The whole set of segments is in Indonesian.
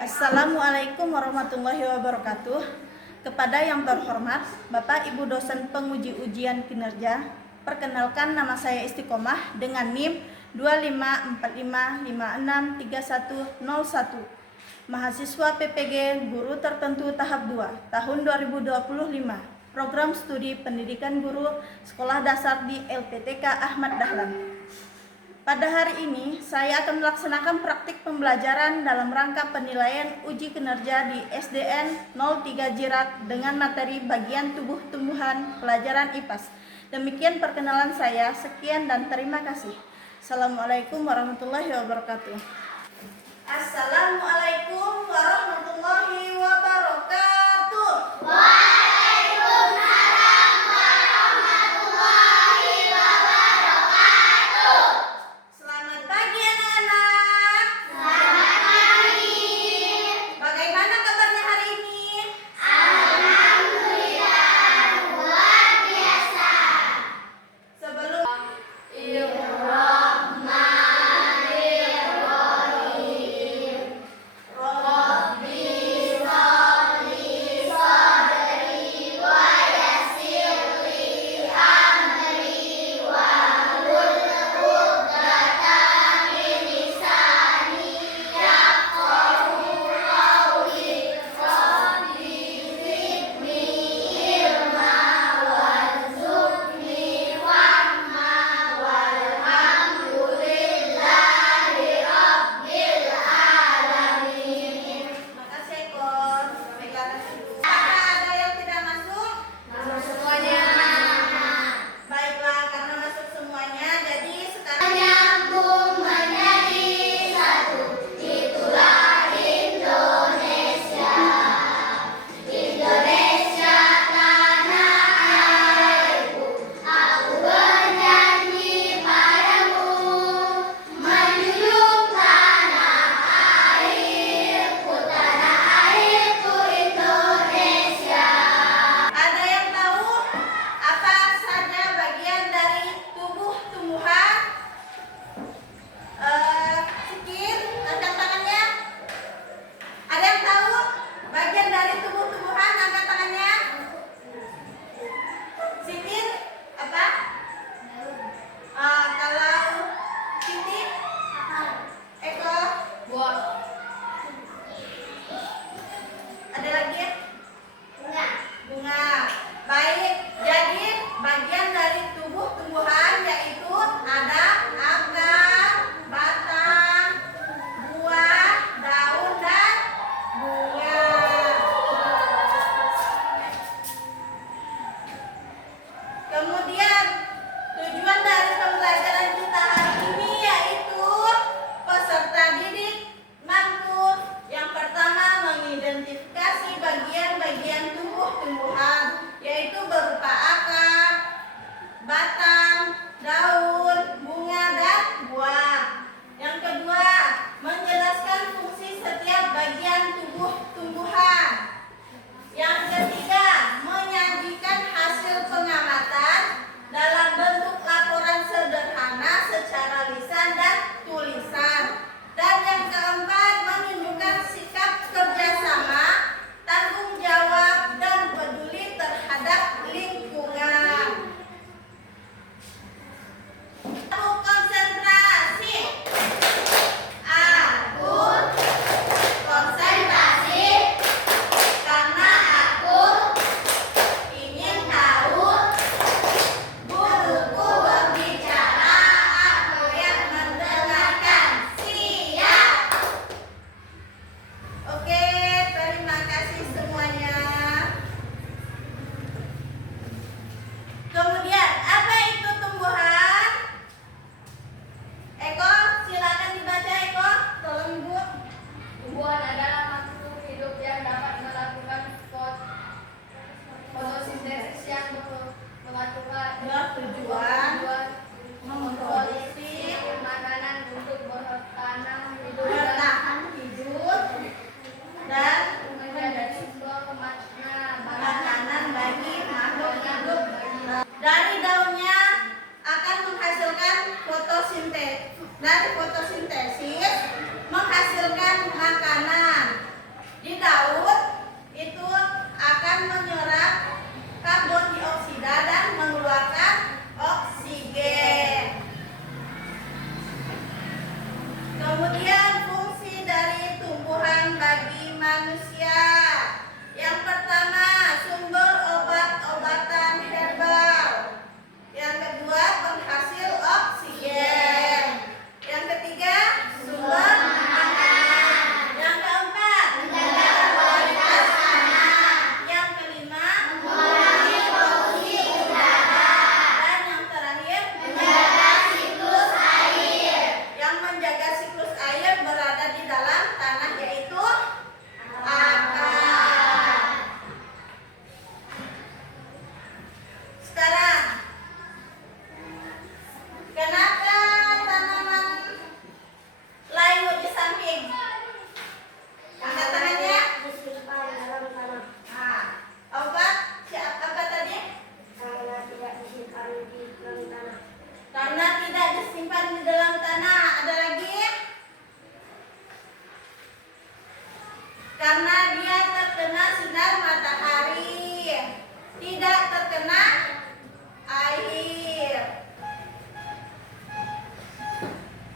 Assalamualaikum warahmatullahi wabarakatuh. Kepada yang terhormat Bapak Ibu dosen penguji ujian kinerja, perkenalkan nama saya Istiqomah dengan NIM 2545563101. Mahasiswa PPG Guru Tertentu Tahap 2 tahun 2025. Program Studi Pendidikan Guru Sekolah Dasar di LPTK Ahmad Dahlan. Pada hari ini, saya akan melaksanakan praktik pembelajaran dalam rangka penilaian uji kinerja di SDN 03 Jirak dengan materi bagian tubuh tumbuhan pelajaran IPAS. Demikian perkenalan saya, sekian dan terima kasih. Assalamualaikum warahmatullahi wabarakatuh. Assalamualaikum warahmatullahi wabarakatuh. Selamat pagi anak-anak. Selamat pagi. Bagaimana kabarnya hari ini? Alhamdulillah, luar biasa. Sebelum Bismillahirrahmanirrahim. karena dia terkena sinar matahari, tidak terkena air.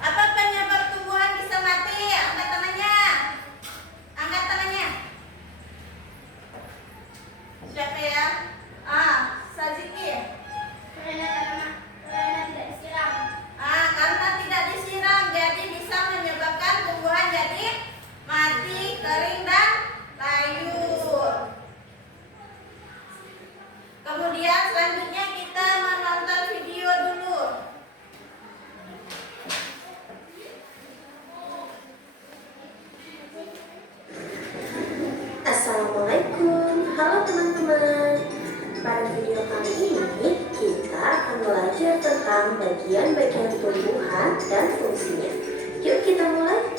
Apa penyebab tumbuhan bisa mati? Angkat tangannya. Angkat tangannya. Siapa ya? Saziki. Karena tidak disiram. Karena tidak disiram, jadi bisa menyebabkan tumbuhan jadi mati, kering dan layu. Kemudian selanjutnya kita menonton video dulu. Assalamualaikum, halo teman-teman. Pada video kali ini kita akan belajar tentang bagian-bagian tumbuhan dan fungsinya. Yuk kita mulai.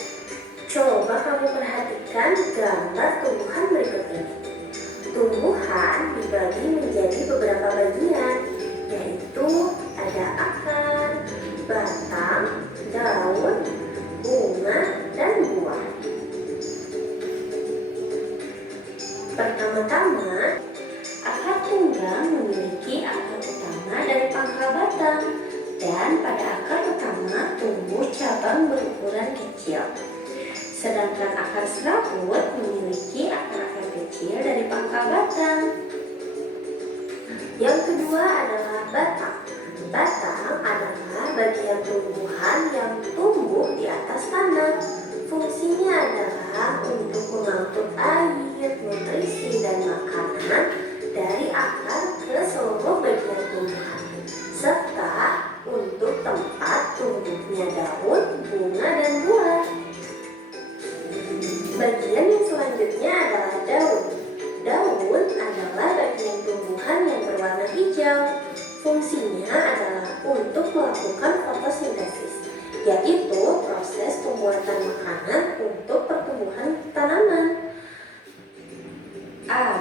Coba kamu perhatikan gambar tumbuhan berikut ini. Tumbuhan dibagi menjadi beberapa bagian, yaitu ada akar, batang, daun, bunga, dan buah. Pertama-tama, akar tunggang memiliki akar utama dari pangkal batang, dan pada akar utama tumbuh cabang berukuran kecil. Sedangkan akar serabut memiliki akar-akar kecil dari pangkal batang. Yang kedua adalah batang. Batang adalah bagian tumbuhan yang tumbuh di atas tanah. Fungsinya adalah untuk mengangkut air, nutrisi, dan makanan dari akar ke seluruh bagian tumbuhan, serta untuk tempat tumbuhnya daun, bunga, dan buah. Bagian yang selanjutnya adalah daun. Daun adalah bagian tumbuhan yang berwarna hijau. Fungsinya adalah untuk melakukan fotosintesis, yaitu proses pembuatan makanan untuk pertumbuhan tanaman.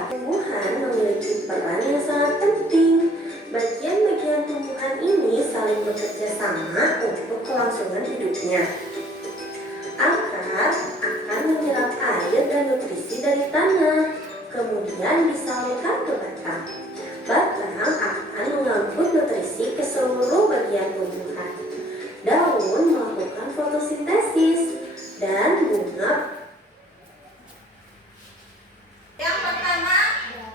Tumbuhan memiliki peran yang sangat penting. Bagian-bagian tumbuhan ini saling bekerja sama untuk kelangsungan hidupnya. Akar akan menyerap air dan nutrisi dari tanah, kemudian disalurkan ke batang. Batang akan mengangkut nutrisi ke seluruh bagian tumbuhan. Daun melakukan fotosintesis, dan bunga. Yang pertama,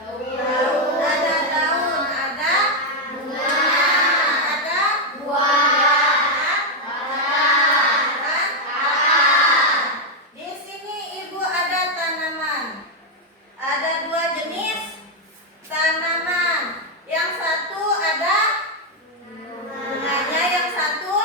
daun. Ada daun, ada bunga, ada buah, dan akar. Di sini Ibu ada tanaman. Ada dua jenis tanaman. Yang satu ada bunganya, yang satu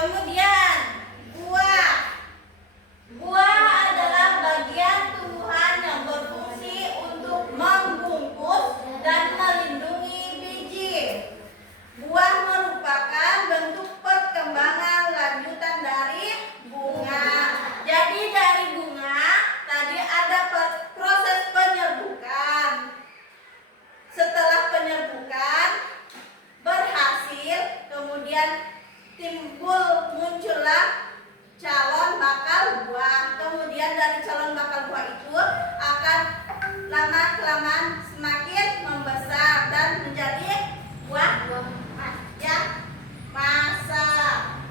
Kemudian buah. Buah adalah bagian tumbuhan yang berfungsi untuk membungkus dan melindungi biji. Buah merupakan bentuk perkembangan lanjutan dari bunga. Jadi dari bunga tadi ada proses penyerbukan. Setelah penyerbukan berhasil, kemudian muncullah calon bakal buah. Kemudian dari calon bakal buah itu akan lama kelamaan semakin membesar dan menjadi buah yang masak.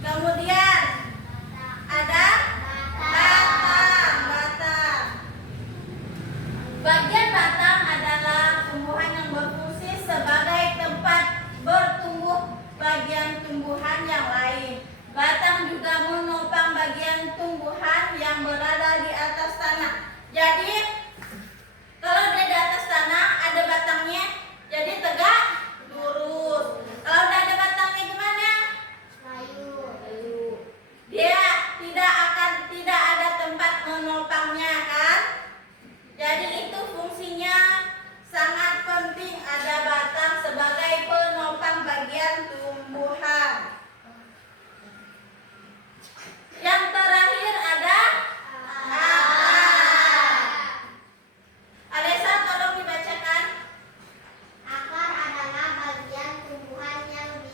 Kemudian ada batang. Bagian batang adalah tumbuhan yang berfungsi sebagai tempat bertumbuh bagian tumbuhan yang lain. Batang juga menopang bagian tumbuhan yang berada di atas tanah. Jadi kalau dia di atas tanah ada batangnya, jadi tegak lurus. Kalau udah ada batangnya gimana? Dia tidak ada tempat menopangnya kan? Jadi itu fungsinya sangat penting, ada batang sebagai penopang bagian tumbuhan. Yang terakhir ada akar. Alesa tolong dibacakan. Akar adalah bagian tumbuhan yang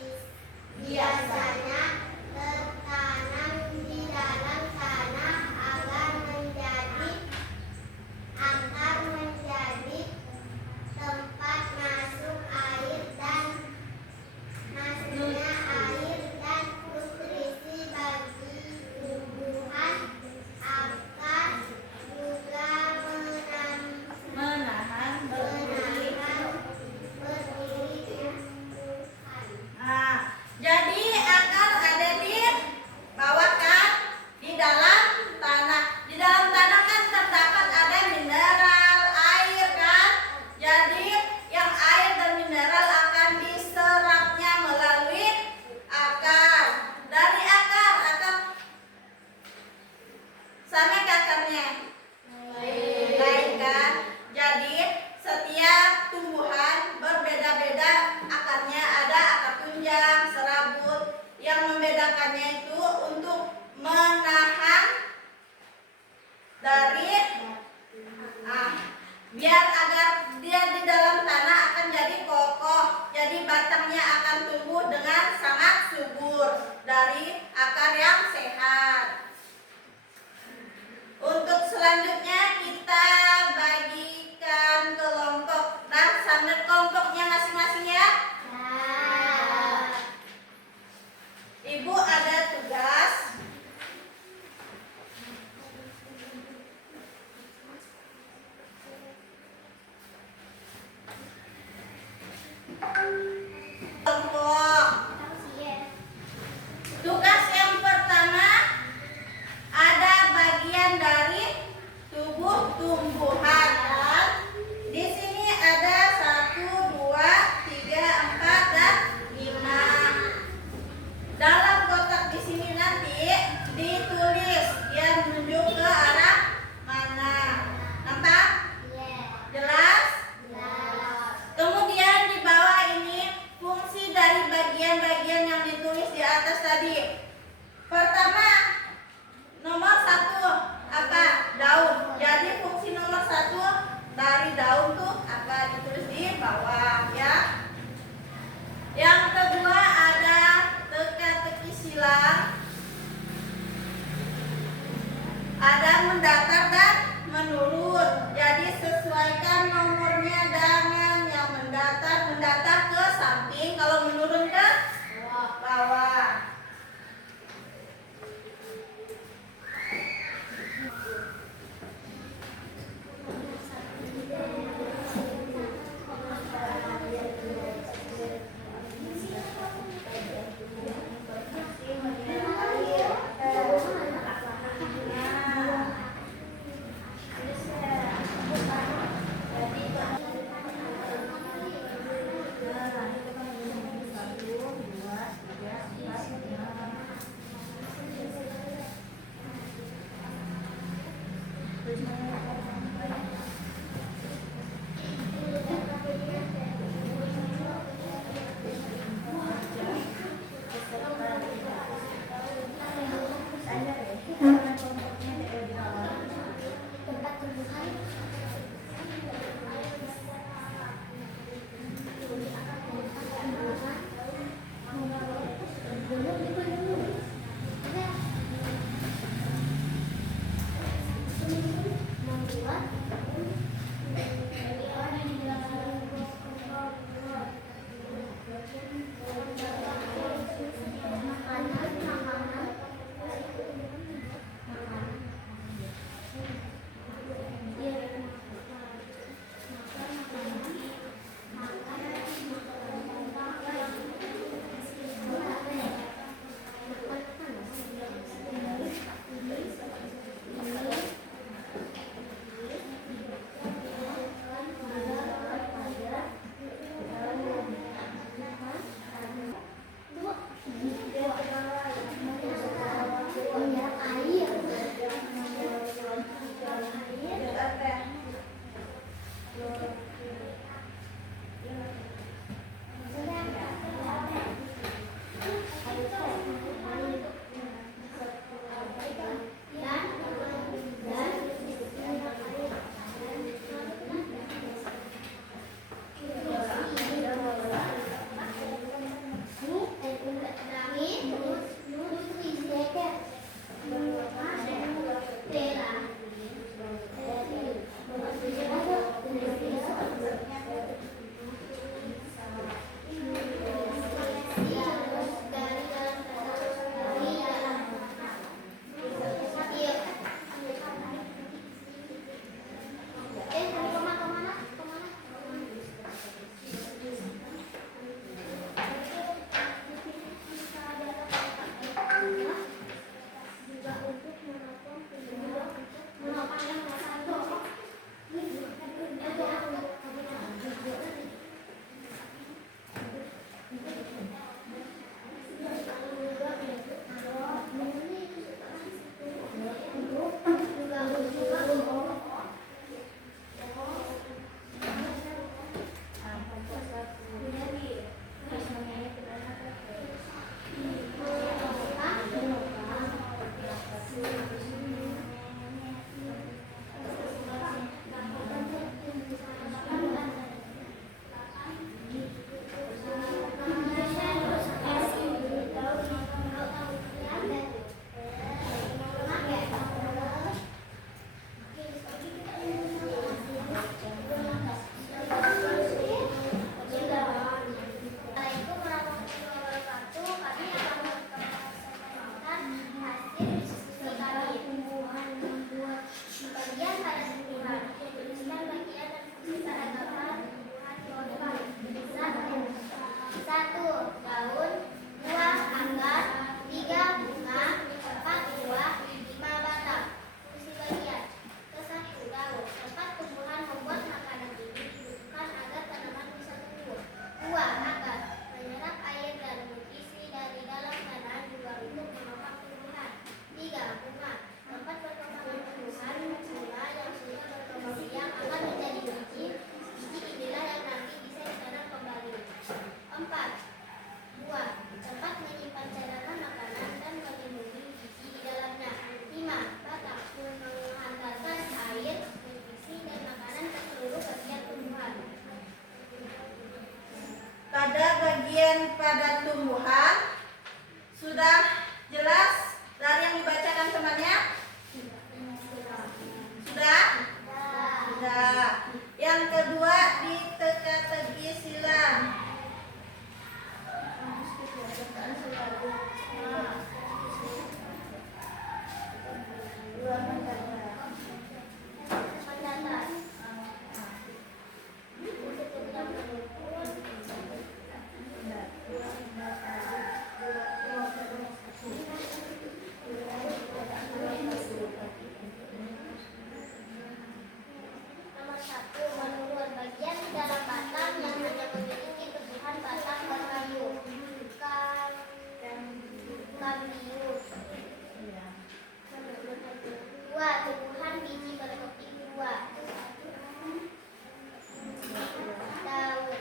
biasanya tertanam di dalam tanah agar menjadi tempat masuk air dan masuknya air dan nutrisi bagi tumbuhan. Akar juga Menahan berdiri. berdiri tumbuhan. Nah, jadi akar ada di bawah kan, di dalam tanah. Di dalam tanah kan terdapat ada mineral, air kan. Jadi yang air dan mineral akan diserapnya melalui akar. Dari akar sampai ke akarnya. Baik kan? Jadi setiap tumbuhan berbeda-beda akarnya. Ada akar tunjang, serabut. Yang membedakannya itu untuk menahan dari biar agar dia di dalam tanah akan jadi kokoh. Jadi batangnya akan tumbuh dengan sangat subur dari akar yang sehat. Untuk selanjutnya kita bagikan kelompok. Nah, sambil kelompoknya masing-masing ya. Ibu ada tugas. Kelompok. Tugas yang pertama ada bagian dari tubuh tumbuhan. Di sini ada 1, 2, 3, 4, dan 5. Dalam kotak di sini nanti ditulis dia menunjuk ke arah mana. Nampak? Jelas? Kemudian di bawah ini fungsi dari bagian-bagian yang ditulis di atas tadi. Pertama, nomor 1 apa? Daun. Jadi fungsi nomor 1 dari daun tuh apa? Ditulis di bawah ya. Yang kedua ada teka-teki silang. Ada mendatar dan menurun. Jadi sesuaikan nomornya dengan yang mendatar ke samping, kalau menurun ke bawah. pada tumbuhan. Sudah jelas dari yang dibacakan temannya? Sudah? Sudah. Yang kedua di teka-teki silang. Nomor 1. Menurut bagian di dalam batang yang hanya memiliki tumbuhan batang berkayu. Kambius. 2. Tumbuhan biji berkeping 2. Daun.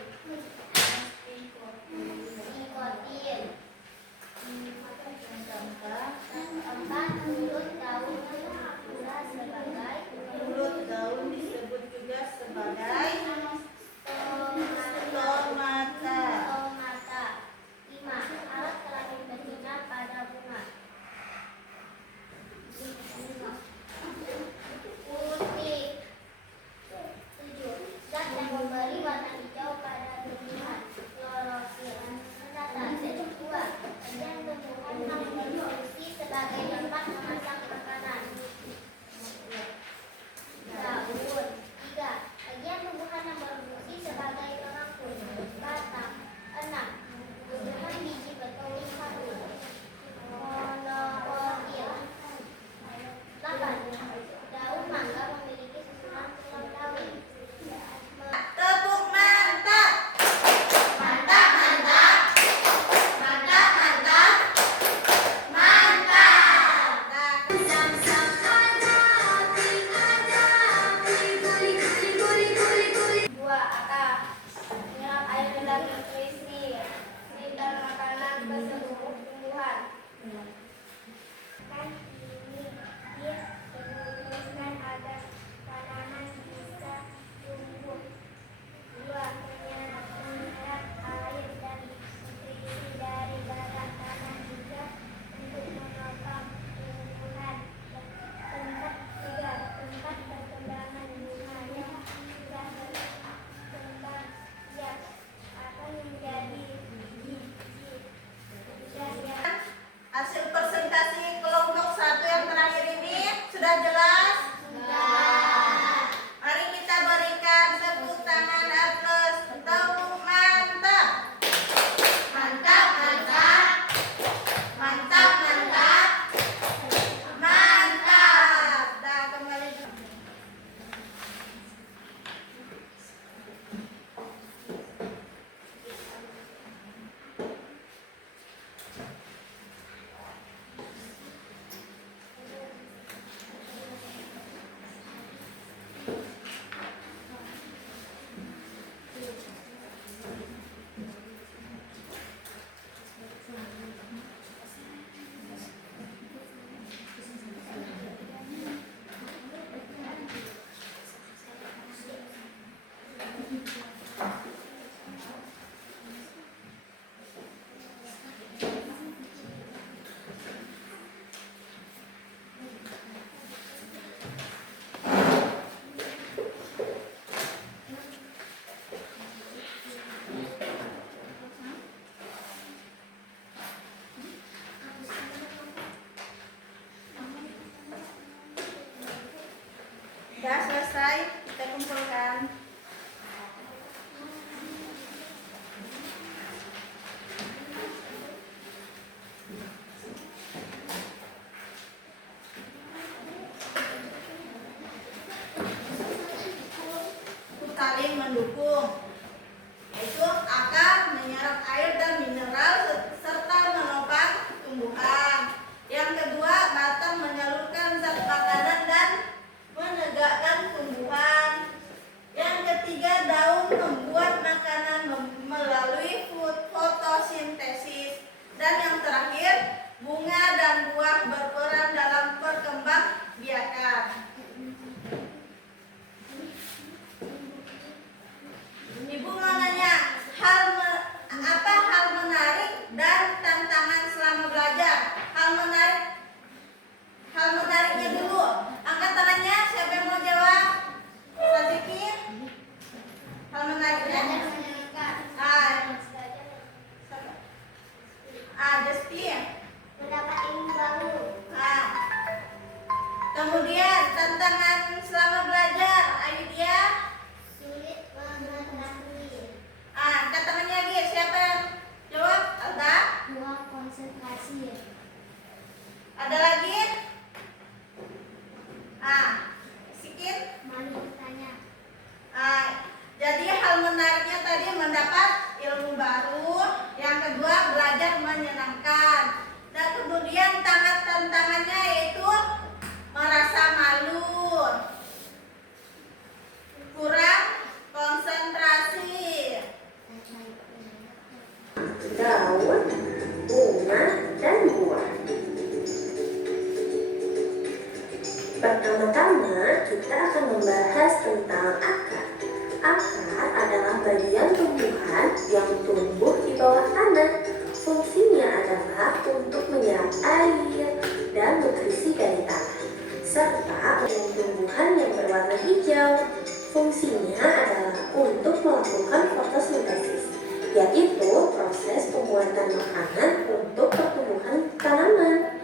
Sikotil. 4. Mulut daun juga sebagai Mulut daun disebut juga sebagai stomata. 5. Alat kelamin betina pada bunga. Putih. 7. Zat yang memberi warna hijau pada tumbuhan. Klorofil. Metastase. 2. Bagian tumbuhan yang berfungsi sebagai tempat memasak makanan. Daun. 3. Bagian tumbuhan yang berfungsi sebagai pengangkut. Batang. 6. Tumbuhan biji berkeping 1. Monokotil. 8. Daun mangga memiliki susunan tulang daun. Tepuk mantap. Mantap, mantap. Mantap, mantap. Mantap. Nah, 2. Akar. Menyerap air dalam nutrisi dan makanan ke seluruh tumbuhan. Kan ini dia merumuskan agar tanaman bisa tumbuh. 2. Menyerap air dan nutrisi dari bahan tanah juga untuk menopang tumbuhan. Tempat 3. Tempat perkembangan bunga yang sudah berkembang siap akan menjadi biji. Yang hasil presentasi kelompok 1 yang terakhir ini sudah jelas? Mari kita berikan tepuk tangan aplaus. Tepuk mantap. Mantap, mantap. Mantap, mantap. Mantap. Nah, kembali. Sudah selesai, kita kumpulkan. Saling mendukung, yaitu akar menyerap air dan mineral serta menopang tumbuhan. Yang kedua, batang menyalurkan zat makanan dan menegakkan tumbuhan. Yang ketiga, daun membuat makanan melalui fotosintesis. Dan yang terakhir, bunga dan buah berperan dalam perkembangbiakan. Ibu mau nanya, apa hal menarik Justin. Mendapat ilmu baru. Kemudian tantangan selama belajar, ayo dia. Sulit mengetahui. Kata lagi, siapa yang jawab? Alda. Kurang konsentrasi. Ada lagi? Sikit. Malu bertanya. Jadi hal menariknya tadi mendapat ilmu baru. Yang kedua belajar menyenangkan. Dan kemudian tantangannya yaitu merasa malu, kurang konsentrasi. Daun, bunga, dan buah. Pertama-tama kita akan membahas tentang akar. Akar adalah bagian tumbuhan yang tumbuh di bawah tanah. Fungsinya adalah untuk menyerap air dan nutrisi dari tanah, serta tumbuhan yang berwarna hijau. Fungsinya adalah untuk melakukan fotosintesis, yaitu proses pembuatan makanan untuk pertumbuhan tanaman.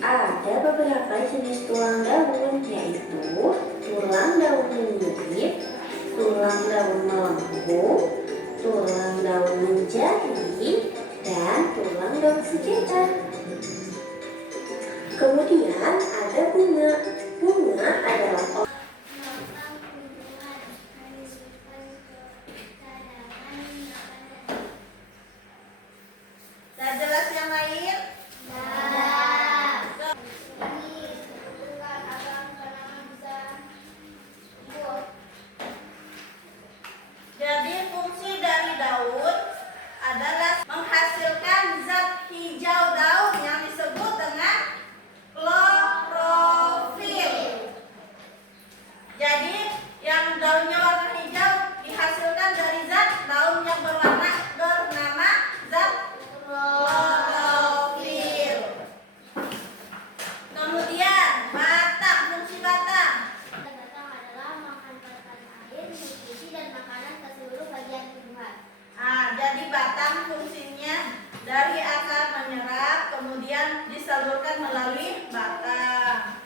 Ada beberapa jenis tulang daun, yaitu tulang daun menyirip, tulang daun melengkung, tulang daun menjadi, dan tulang daun sekitar. Kemudian ada bunga. Bunga adalah Sudah jelas yang lain? Jadi fungsi dari daun adalah menghasilkan zat hijau daun yang disebut dengan klorofil. Jadi yang daunnya warna hijau dihasilkan dari zat daun yang bernama zat klorofil. Kemudian batang, fungsi batang. Batang adalah menghantarkan air, nutrisi, dan makanan ke seluruh bagian tumbuhan. Jadi batang fungsinya dari akar menyerap, kemudian disalurkan melalui batang.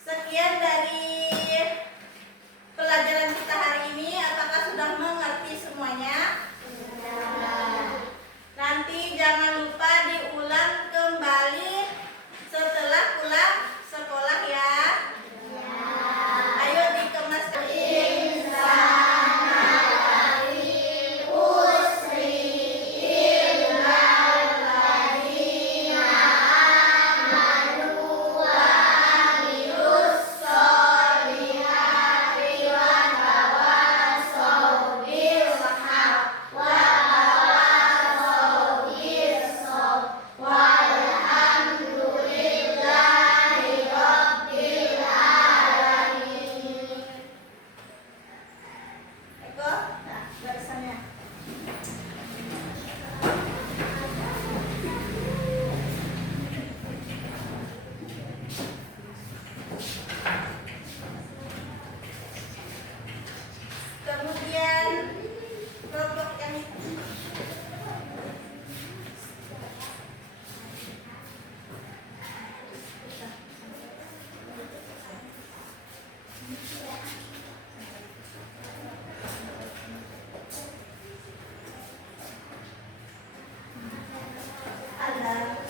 Sekian dari pelajaran kita hari ini. Apakah sudah mengerti semuanya? Nanti jangan lupa diulang kembali setelah pulang sekolah ya. Ayo dikemas. Eko, barisannya. Kemudian kelompok yang ada